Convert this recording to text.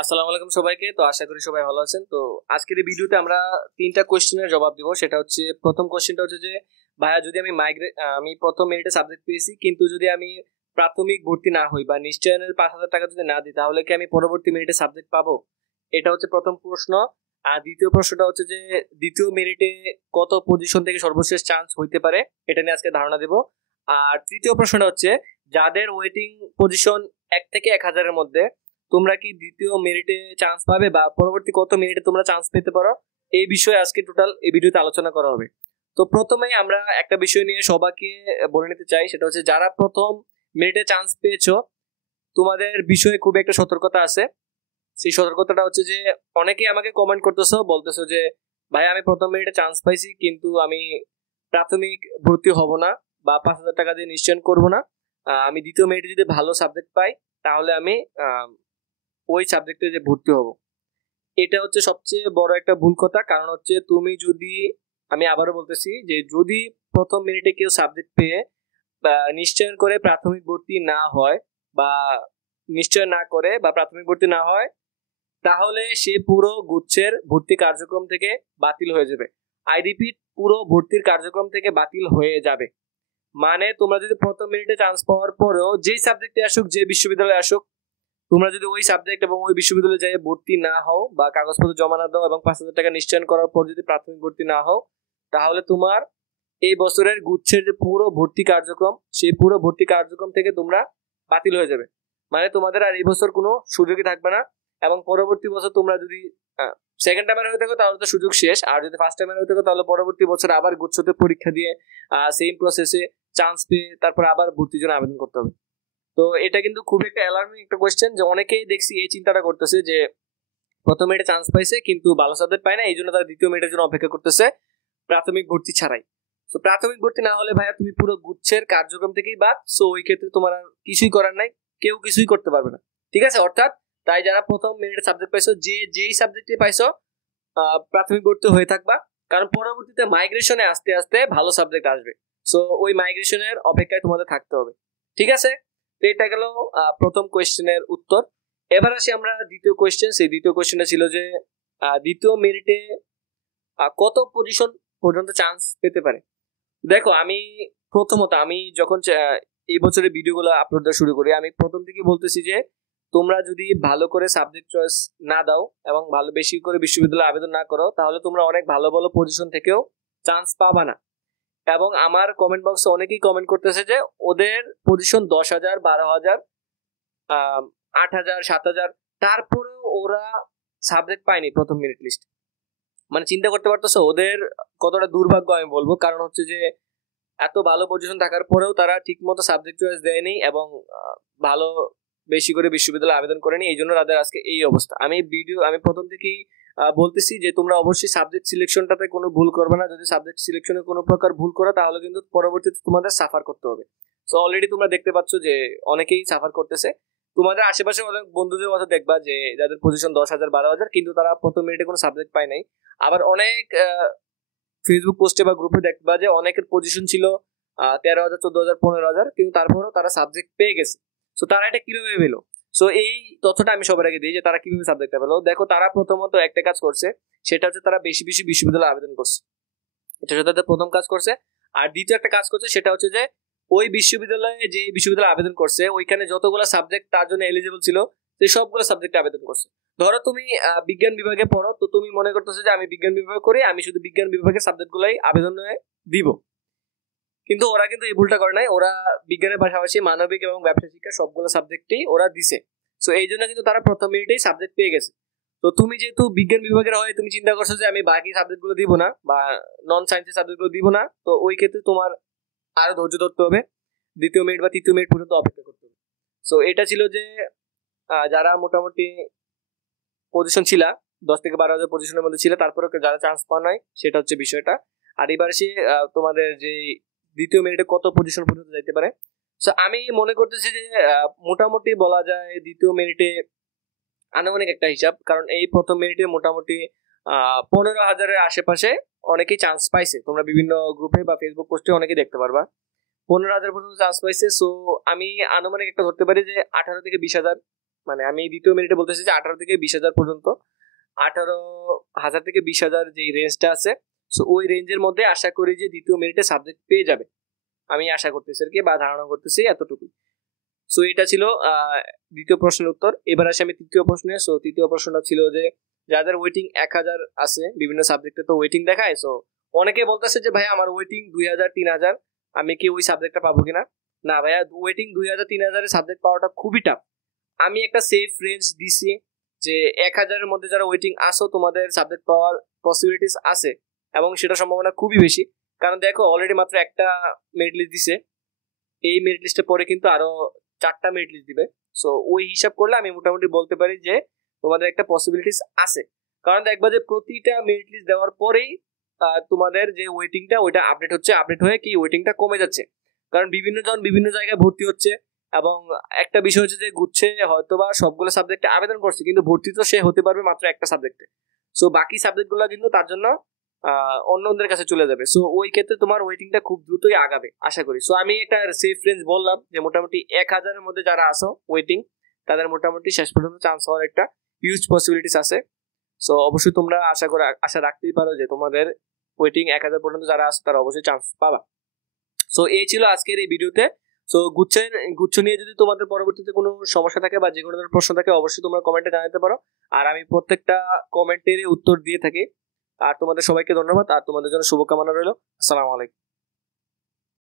আসসালামু আলাইকুম সবাইকে। তো আশা করি সবাই ভালো আছেন। তো আজকের এই ভিডিওতে আমরা তিনটা কোশ্চেনের জবাব দিব। সেটা হচ্ছে, প্রথম কোশ্চেনটা হচ্ছে যে ভাইয়া, যদি আমি প্রথম মেরিটে সাবজেক্ট পেয়েছি, কিন্তু যদি আমি প্রাথমিক ভর্তি না হই বা নিশ্চয়নের 5,000 টাকা যদি না দিই, তাহলে কি আমি পরবর্তী মেরিটে সাবজেক্ট পাবো? এটা হচ্ছে প্রথম প্রশ্ন। আর দ্বিতীয় প্রশ্নটা হচ্ছে যে দ্বিতীয় মেরিটে কত পজিশন থেকে সর্বশেষ চান্স হইতে পারে, এটা নিয়ে আজকে ধারণা দেব। আর তৃতীয় প্রশ্নটা হচ্ছে, যাদের ওয়েটিং পজিশন 1 থেকে 1,000-এর মধ্যে, তোমরা কি দ্বিতীয় মেরিটে চান্স পাবে বা পরবর্তী কত মিনিটে তোমরা চান্স পেতে পারো, এই বিষয়ে আজকে টোটাল এই ভিডিওতে আলোচনা করা হবে। তো প্রথমেই আমরা একটা বিষয় নিয়ে সবাইকে বলে নিতে চাই, সেটা হচ্ছে যারা প্রথম মেরিটে চান্স পেয়েছো, তোমাদের বিষয়ে খুব একটা সতর্কতা আছে। সেই সতর্কতাটা হচ্ছে যে অনেকেই আমাকে কমেন্ট করতেছো, বলতেছো যে ভাই, আমি প্রথম মেরিটে চান্স পাইছি, কিন্তু আমি প্রাথমিক ভর্তি হব না বা 5,000 টাকা দিয়ে নিশ্চয়ন করব না। আমি দ্বিতীয় মেরিটে যদি ভালো সাবজেক্ট পাই, তাহলে আমি ওই সাবজেক্টে যে ভর্তি হব। এটা হচ্ছে সবচেয়ে বড় একটা ভুল কথা। কারণ হচ্ছে, তুমি যদি, আমি আবারও বলতেছি যে যদি প্রথম মিনিটে কেউ সাবজেক্ট পেয়ে নিশ্চয়ন করে প্রাথমিক ভর্তি না হয় বা নিশ্চয় না করে বা প্রাথমিক ভর্তি না হয়, তাহলে সে পুরো গুচ্ছের ভর্তি কার্যক্রম থেকে বাতিল হয়ে যাবে। আই রিপিট, পুরো ভর্তির কার্যক্রম থেকে বাতিল হয়ে যাবে। মানে তোমরা যদি প্রথম মিনিটে চান্স পাওয়ার পরেও যেই সাবজেক্টে আসুক, যে বিশ্ববিদ্যালয়ে আসুক, তোমরা যদি ওই সাবজেক্ট এবং ওই বিশ্ববিদ্যালয়ে যাই ভর্তি না হও বা কাগজপত্র জমা না দাও এবং 5,000 টাকা নিশ্চয়ন করার পর যদি প্রাথমিক ভর্তি না হও, তাহলে তোমার এই বছরের গুচ্ছের যে পুরো ভর্তি কার্যক্রম, সেই পুরো ভর্তি কার্যক্রম থেকে তোমরা বাতিল হয়ে যাবে। মানে তোমাদের আর এই বছর কোনো সুযোগই থাকবে না। এবং পরবর্তী বছর তোমরা যদি সেকেন্ড টাইমের হয়ে থাকো, তাহলে তো সুযোগ শেষ। আর যদি ফার্স্ট টাইমের হয়ে থাকো, তাহলে পরবর্তী বছর আবার গুচ্ছতে পরীক্ষা দিয়ে সেম প্রসেসে চান্স পেয়ে তারপর আবার ভর্তির জন্য আবেদন করতে হবে। তো এটা কিন্তু খুব একটা অ্যালার্মিং একটা কোয়েশ্চেন, যে অনেকেই দেখছি এই চিন্তাটা করতেছে যে প্রথম মেরিটে চান্স পাইছে কিন্তু ভালো সাবজেক্ট পায় না, এই জন্য তারা দ্বিতীয় মেরিটের জন্য অপেক্ষা করতেছে প্রাথমিক ভর্তি ছাড়াই। তো প্রাথমিক ভর্তি না হলে ভাইয়া তুমি পুরো গুচ্ছের কার্যক্রম থেকেই বাদ। সো ওই ক্ষেত্রে তোমার আর কিছুই করার নাই, কেউ কিছুই করতে পারবে না। ঠিক আছে? অর্থাৎ তাই যারা প্রথম মেরিটে সাবজেক্ট পাইছো, যেই সাবজেক্টে পাইছো, প্রাথমিক ভর্তি হয়ে থাকবা। কারণ পরবর্তীতে মাইগ্রেশনে আস্তে আস্তে ভালো সাবজেক্ট আসবে। সো ওই মাইগ্রেশনের অপেক্ষায় তোমাদের থাকতে হবে। ঠিক আছে? তো এটা গেল প্রথম কোয়েশ্চেনের উত্তর। এবার আসি আমরা দ্বিতীয় কোয়েশ্চেন। সেই দ্বিতীয় কোয়েশ্চেনটা ছিল যে দ্বিতীয় মেরিটে কত পজিশন পর্যন্ত চান্স পেতে পারে। দেখো, প্রথমত আমি যখন এই বছরের ভিডিওগুলো আপলোড দেওয়া শুরু করি, আমি প্রথম থেকে বলতেছি যে তোমরা যদি ভালো করে সাবজেক্ট চয়েস না দাও এবং ভালো বেশি করে বিশ্ববিদ্যালয়ে আবেদন না করো, তাহলে তোমরা অনেক ভালো ভালো পজিশন থেকেও চান্স পাবা না। এবং আমার কমেন্ট বক্সে অনেকেই কমেন্ট করতেছে যে ওদের পজিশন 10,000, 12,000, 8,000, 7,000, তারপরেও ওরা সাবজেক্ট পায়নি প্রথম মেরিট লিস্ট। মানে চিন্তা করতে পারতেছো ওদের কতটা দুর্ভাগ্য আমি বলবো। কারণ হচ্ছে যে এত ভালো পজিশন থাকার পরেও তারা ঠিক মতো সাবজেক্ট চয়েস দেয়নি এবং ভালো বেশি করে বিশ্ববিদ্যালয়ে আবেদন করেনি, এই জন্য তাদের আজকে এই অবস্থা। আমি প্রথম থেকেই বলতেছি যে তোমরা অবশ্যই সাবজেক্ট সিলেকশনটাতে কোনো ভুল করবে না। যদি সাবজেক্ট সিলেকশনে কোনো প্রকার ভুল করো, তাহলে কিন্তু পরবর্তীতে তোমাদের সাফার করতে হবে। সো অলরেডি তোমরা দেখতে পাচ্ছ যে অনেকেই সাফার করতেছে। তোমাদের আশেপাশে অনেক বন্ধুদের কথা দেখবা যে যাদের পজিশন 10,000, 12,000, কিন্তু তারা প্রথম মিনিটে কোনো সাবজেক্ট পায় নাই। আবার অনেক ফেসবুক পোস্টে বা গ্রুপে দেখবা যে অনেকের পজিশন ছিল 13,000, 14,000, 15,000, কিন্তু তারপরেও তারা সাবজেক্ট পেয়ে গেছে। সো তারা এটা কিভাবে পেলো? সো এই তথ্যটা আমি সবার আগে দিই যে তারা কিভাবে সাবজেক্টটা পেলো। দেখো, তারা প্রথমত একটা কাজ করছে, সেটা হচ্ছে তারা বেশি বেশি বিশ্ববিদ্যালয়ে আবেদন করছে। এটা হচ্ছে তাদের প্রথম কাজ করছে। আর দ্বিতীয় একটা কাজ করছে, সেটা হচ্ছে যে ওই বিশ্ববিদ্যালয়ে যে বিশ্ববিদ্যালয়ে আবেদন করছে, ওইখানে যতগুলো সাবজেক্ট তার জন্য এলিজিবল ছিল, সেই সবগুলো সাবজেক্টে আবেদন করছে। ধরো তুমি বিজ্ঞান বিভাগে পড়ো, তো তুমি মনে করতেছো যে আমি বিজ্ঞান বিভাগ করি, আমি শুধু বিজ্ঞান বিভাগের সাবজেক্টগুলোই আবেদনে দিব। কিন্তু ওরা কিন্তু এই ভুলটা করে নাই। ওরা বিজ্ঞানের পাশাপাশি মানবিক এবং ব্যবসা শিক্ষা সবগুলো সাবজেক্টই ওরা দিছে। সো এই জন্য কিন্তু তারা প্রথম মিনিটেই সাবজেক্ট পেয়ে গেছে। তো তুমি যেহেতু বিজ্ঞান বিভাগের হয়, তুমি চিন্তা করছো যে আমি বাকি সাবজেক্টগুলো দিব না বা নন সায়েন্সের সাবজেক্টগুলো দিব না, তো ওই ক্ষেত্রে তোমার আরো ধৈর্য ধরতে হবে, দ্বিতীয় মিনিট বা তৃতীয় মিনিট পর্যন্ত অপেক্ষা করতে হবে। সো এটা ছিল যে যারা মোটামুটি পজিশন ছিল 10 থেকে 12,000 পজিশনের মধ্যে ছিল, তারপরে যারা চান্স পাওয়া নাই, সেটা হচ্ছে বিষয়টা। আর এবার সে তোমাদের যে দ্বিতীয় মিনিটে কত পজিশন পর্যন্ত যাইতে পারে। সো আমি মনে করতেছি যে মোটামুটি বলা যায় দ্বিতীয় মিনিটে আনুমানিক একটা হিসাব, কারণ এই প্রথম মিনিটে মোটামুটি 15,000-এর আশেপাশে অনেকেই চান্স পাইছে। তোমরা বিভিন্ন গ্রুপে বা ফেসবুক পোস্টে অনেকেই দেখতে পারবা 15,000 পর্যন্ত চান্স পাইছে। সো আমি আনুমানিক একটা ধরতে পারি যে 18 থেকে 20,000 মানে আমি দ্বিতীয় মেরিটে বলতেছি যে 18 থেকে 20,000 পর্যন্ত, 18,000 থেকে 20,000 যে রেঞ্জটা আছে, সো ওই রেঞ্জের মধ্যে আশা করি যে দ্বিতীয় মেরিটে সাবজেক্ট পেয়ে যাবে। আমি আশা করতেছি আর কি, বা ধারণা করতেছি এতটুকুই। সো এটা ছিল দ্বিতীয় প্রশ্নের উত্তর। এবার আসি আমি তৃতীয় প্রশ্নে। সো তৃতীয় প্রশ্নটা ছিল যে যাদের ওয়েটিং 1,000 আছে, বিভিন্ন সাবজেক্টে তো ওয়েটিং দেখায়, সো অনেকে বলতেছে যে ভাই আমার ওয়েটিং 2,000 3,000, আমি কি ওই সাবজেক্টটা পাবো কিনা। না ভাইয়া, ওয়েটিং 2,000 3,000 সাবজেক্ট পাওয়াটা খুবই টাফ। আমি একটা সেফ রেঞ্জ দিছি যে 1,000-এর মধ্যে যারা ওয়েটিং আসো তোমাদের সাবজেক্ট পাওয়ার পসিবিলিটিস আছে, এবং সেটা সম্ভাবনা খুবই বেশি। কারণ দেখো অলরেডি মাত্র একটা মেরিট লিস্ট দিছে, এই মেরিট লিস্টের পরে কিন্তু আরো 4টা মেরিট লিস্ট দিবে। সো ওই হিসাব করলে আমি মোটামুটি বলতে পারি যে তোমাদের একটা পসিবিলিটিস আছে। কারণ দেখবা যে প্রতিটা মেরিট লিস্ট দেওয়ার পরেই তোমাদের যে ওয়েটিংটা ওইটা আপডেট হচ্ছে, আপডেট হয়ে কি ওয়েটিংটা কমে যাচ্ছে। কারণ বিভিন্ন জন বিভিন্ন জায়গায় ভর্তি হচ্ছে, এবং একটা বিষয় হচ্ছে যে গুচ্ছে হয়তোবা সবগুলো সাবজেক্টে আবেদন করছে, কিন্তু ভর্তি তো সে হতে পারবে মাত্র একটা সাবজেক্টে। সো বাকি সাবজেক্টগুলো কিন্তু তার জন্য অন্যদের কাছে চলে যাবে। সো ওই ক্ষেত্রে তোমার ওয়েটিংটা খুব দ্রুতই আগাবে আশা করি। সো আমি একটা সেফ রেঞ্জ বললাম যে মোটামুটি 1,000-এর মধ্যে যারা আসো ওয়েটিং, তাদের মোটামুটি শেষ পর্যন্ত চান্স হওয়ার একটা হিউজ পসিবিলিটিস আছে। সো অবশ্যই তোমরা আশা রাখতেই পারো যে তোমাদের ওয়েটিং 1,000 পর্যন্ত যারা আসো তারা অবশ্যই চান্স পাবা। সো এই ছিল আজকের এই ভিডিওতে। সো গুচ্ছ নিয়ে যদি তোমাদের পরবর্তীতে কোনো সমস্যা থাকে বা যে কোনো ধরনের প্রশ্ন থাকে অবশ্যই তোমরা কমেন্টে জানাতে পারো, আর আমি প্রত্যেকটা কমেন্টের উত্তর দিয়ে থাকি। আর তোমাদের সবাইকে ধন্যবাদ, আর তোমাদের জন্য শুভকামনা রইল। আসসালামু আলাইকুম।